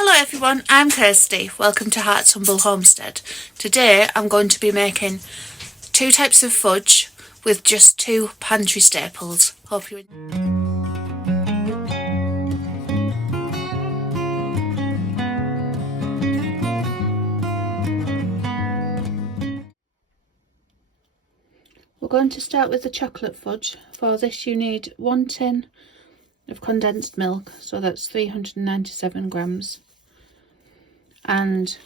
Hello everyone, I'm Kirsty. Welcome to Heart's Humble Homestead. Today I'm going to be making two types of fudge with just two pantry staples. Hope you enjoy. We're going to start with the chocolate fudge. For this you need 1 tin of condensed milk, so that's 397 grams, and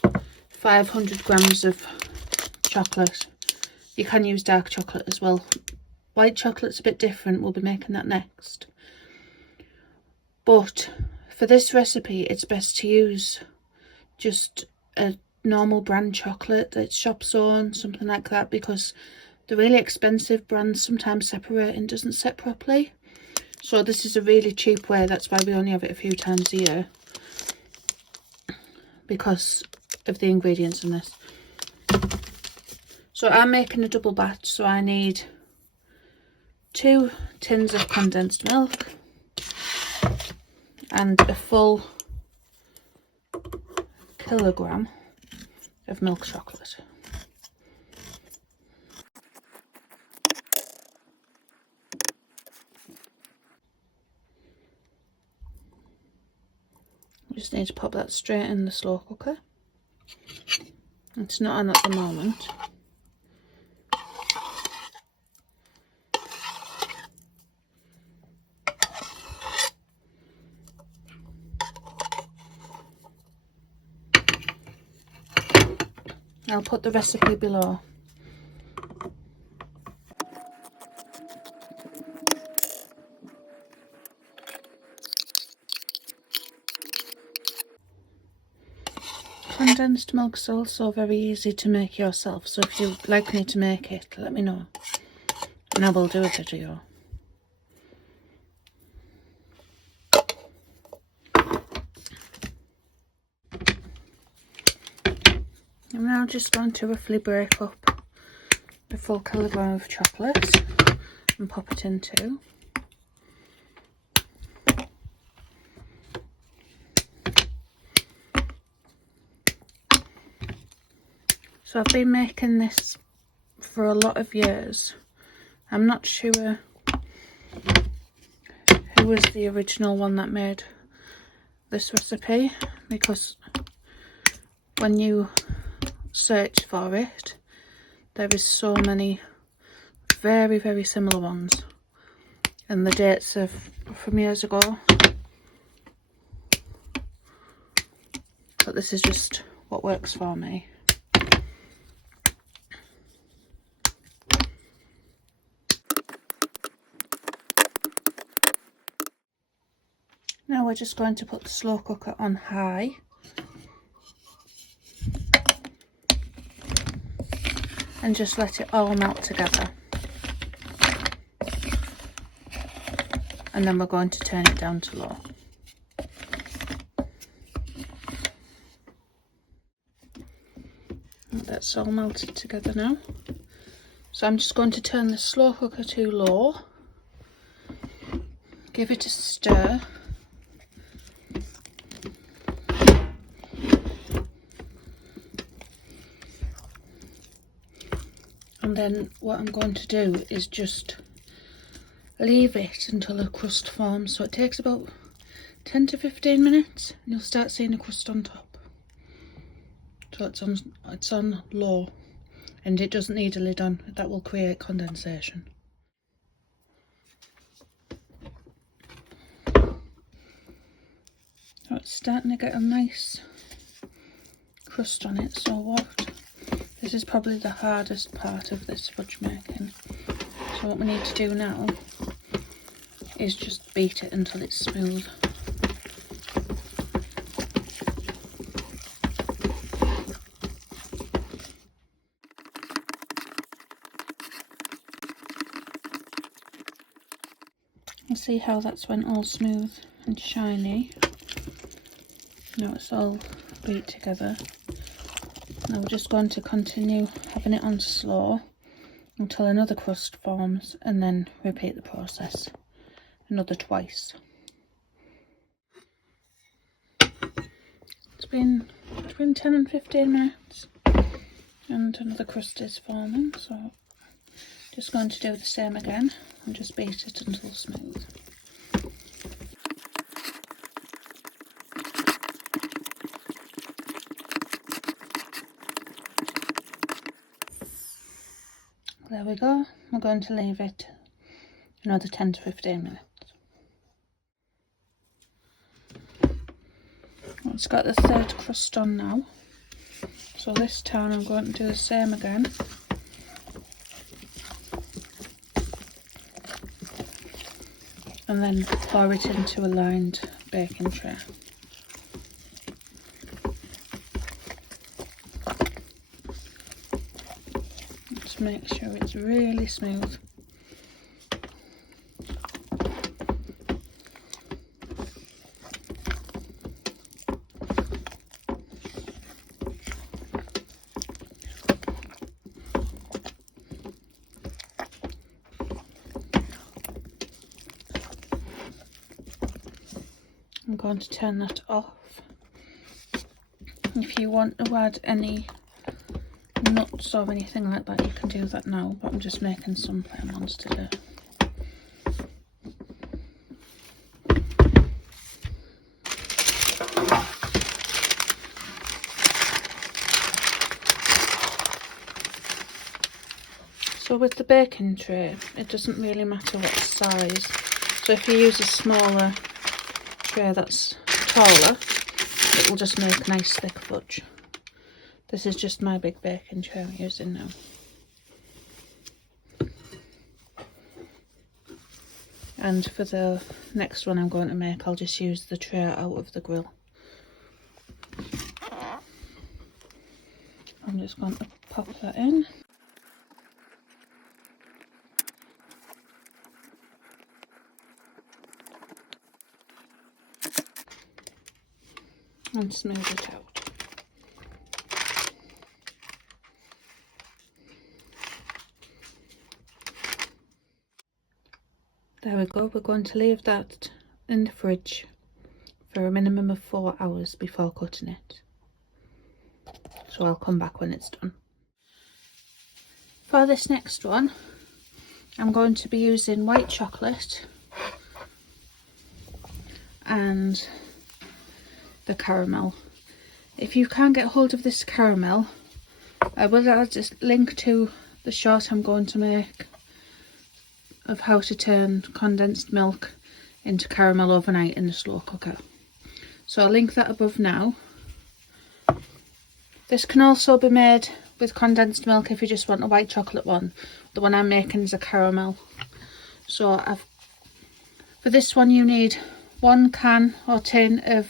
500 grams of chocolate. You can use dark chocolate as well. White chocolate's a bit different, we'll be making that next. But for this recipe it's best to use just a normal brand chocolate that's shop's own, something like that, because the really expensive brands sometimes separate and doesn't set properly. So this is a really cheap way, that's why we only have it a few times a year, because of the ingredients in this. So I'm making a double batch, so I need 2 tins of condensed milk and a full kilogram of milk chocolate. We just need to pop that straight in the slow cooker. It's not on at the moment. I'll put the recipe below. Condensed milk's also very easy to make yourself, so if you'd like me to make it, let me know and I will do a video. I'm now just going to roughly break up a full kilogram of chocolate and pop it into. So I've been making this for a lot of years. I'm not sure who was the original one that made this recipe, because when you search for it, there is so many very similar ones, and the dates are from years ago, but this is just what works for me. Now we're just going to put the slow cooker on high and just let it all melt together, and then we're going to turn it down to low. That's all melted together now, so I'm just going to turn the slow cooker to low, give it a stir, and then what I'm going to do is just leave it until a crust forms. So it takes about 10 to 15 minutes and you'll start seeing a crust on top. So it's on low, and it doesn't need a lid on, that will create condensation. So it's starting to get a nice crust on it, so this is probably the hardest part of this fudge making. So what we need to do now is just beat it until it's smooth. You see how that's went all smooth and shiny. Now it's all beat together. Now we're just going to continue having it on slow until another crust forms, and then repeat the process another twice. been between 10 and 15 minutes and another crust is forming, so just going to do the same again and just beat it until smooth. There we go. We're going to leave it another 10 to 15 minutes. It's got the third crust on now, so this time I'm going to do the same again. And then pour it into a lined baking tray. Just make sure it's really smooth. I'm going to turn that off. If you want to add any nuts or anything like that, you can do that now, but I'm just making some plain ones today. So with the baking tray, it doesn't really matter what size. So if you use a smaller tray that's taller, it will just make nice thick fudge. This is just my big baking tray I'm using now. And for the next one I'm going to make, I'll just use the tray out of the grill. I'm just going to pop that in. And smooth it out. There we go, we're going to leave that in the fridge for a minimum of 4 hours before cutting it. So I'll come back when it's done. For this next one, I'm going to be using white chocolate and the caramel. If you can't get hold of this caramel, I will add a link to the short I'm going to make of how to turn condensed milk into caramel overnight in the slow cooker. So I'll link that above now. This can also be made with condensed milk if you just want a white chocolate one. The one I'm making is a caramel. So for this one you need 1 can or tin of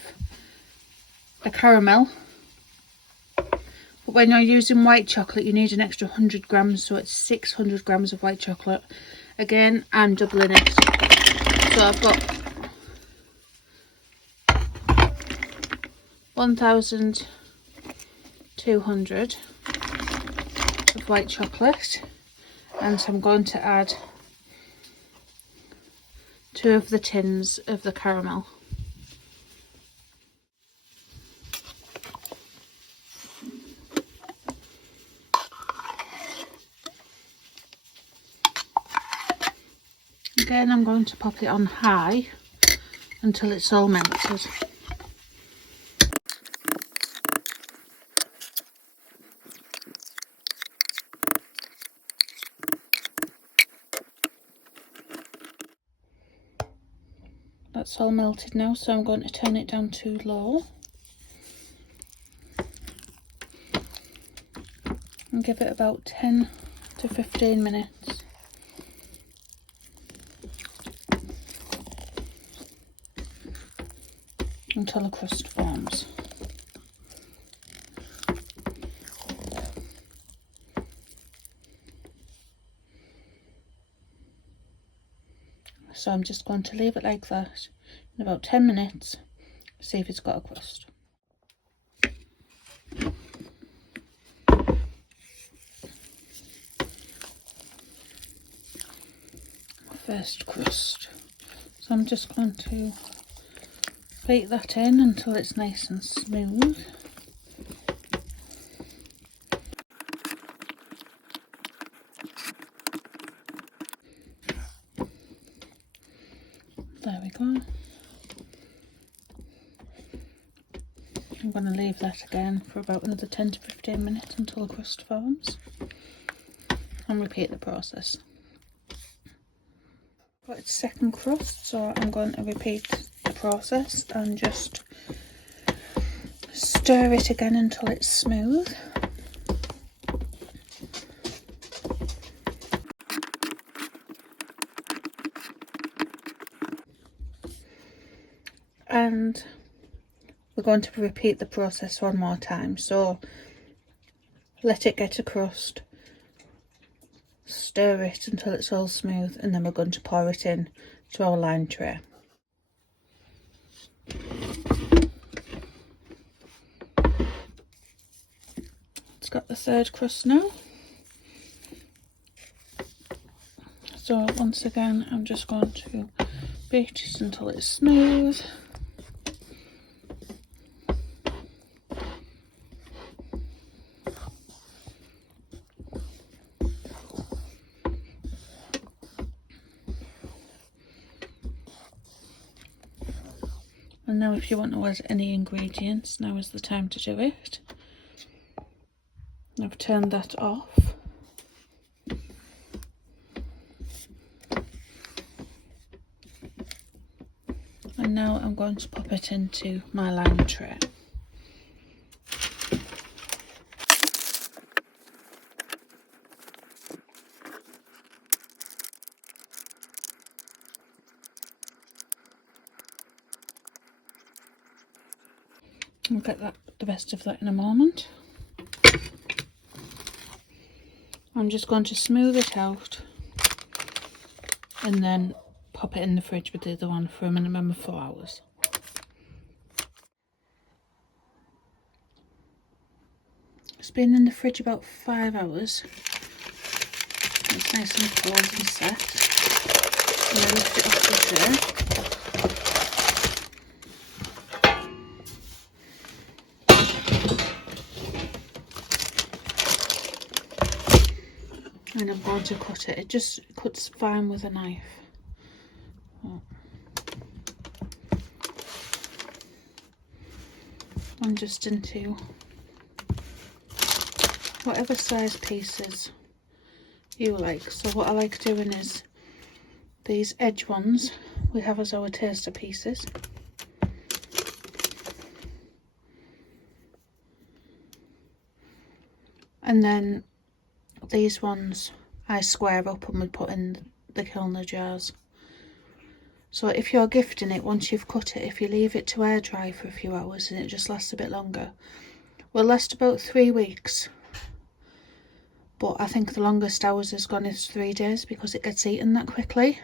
the caramel, but when you're using white chocolate you need an extra 100 grams, so it's 600 grams of white chocolate. Again, I'm doubling it, so I've got 1,200 of white chocolate, and I'm going to add 2 of the tins of the caramel. Again, I'm going to pop it on high until it's all melted. That's all melted now, so I'm going to turn it down to low and give it about 10 to 15 minutes. Until a crust forms. So I'm just going to leave it like that in about 10 minutes, see if it's got a crust. First crust. So I'm just going to beat that in until it's nice and smooth. I'm going to leave that again for about another 10 to 15 minutes until the crust forms, and repeat the process. Got its second crust, so I'm going to repeat the process and just stir it again until it's smooth. And we're going to repeat the process one more time, so let it get a crust, stir it until it's all smooth, and then we're going to pour it in to our lime tray. It's got the third crust now, so once again I'm just going to beat it until it's smooth. And now if you want to add any ingredients, now is the time to do it. I've turned that off. And now I'm going to pop it into my lime tray. We'll get the rest of that in a moment. I'm just going to smooth it out and then pop it in the fridge with the other one for a minimum of 4 hours. It's been in the fridge about 5 hours. It's nice and cold and set. And I lift it off the tray. And I'm going to cut it. It just cuts fine with a knife. And just into whatever size pieces you like. So what I like doing is these edge ones we have as our taster pieces. And then these ones I square up and we put in the kilner jars. So if you're gifting it, once you've cut it, if you leave it to air dry for a few hours and it just lasts a bit longer, will last about 3 weeks. But I think the longest ours has gone is 3 days because it gets eaten that quickly.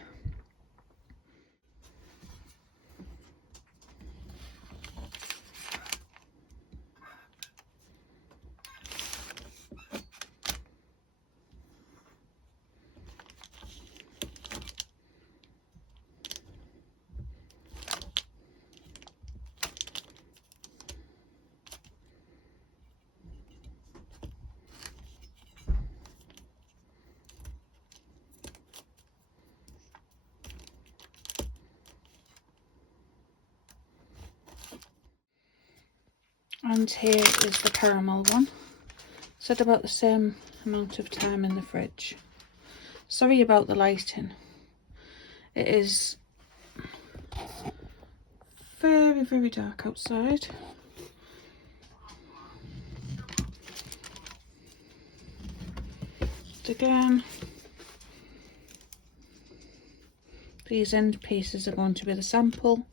And here is the caramel one. Said about the same amount of time in the fridge. Sorry about the lighting. It is very, very dark outside. But again, these end pieces are going to be the sample.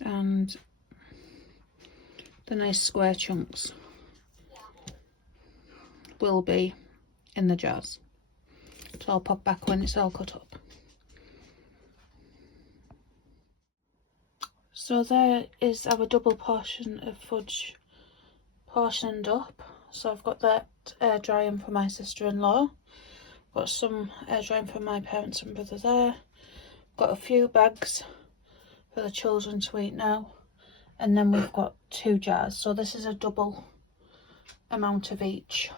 And the nice square chunks will be in the jars. So I'll pop back when it's all cut up. So there is our double portion of fudge portioned up. So I've got that air drying for my sister-in-law. Got some air drying for my parents and brother there. Got a few bags for the children to eat now, and then we've got 2 jars, so this is a double amount of each.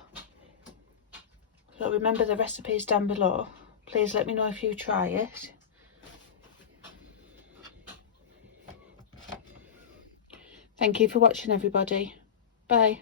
So remember the recipes down below Please let me know if you try it. Thank you for watching, everybody. Bye.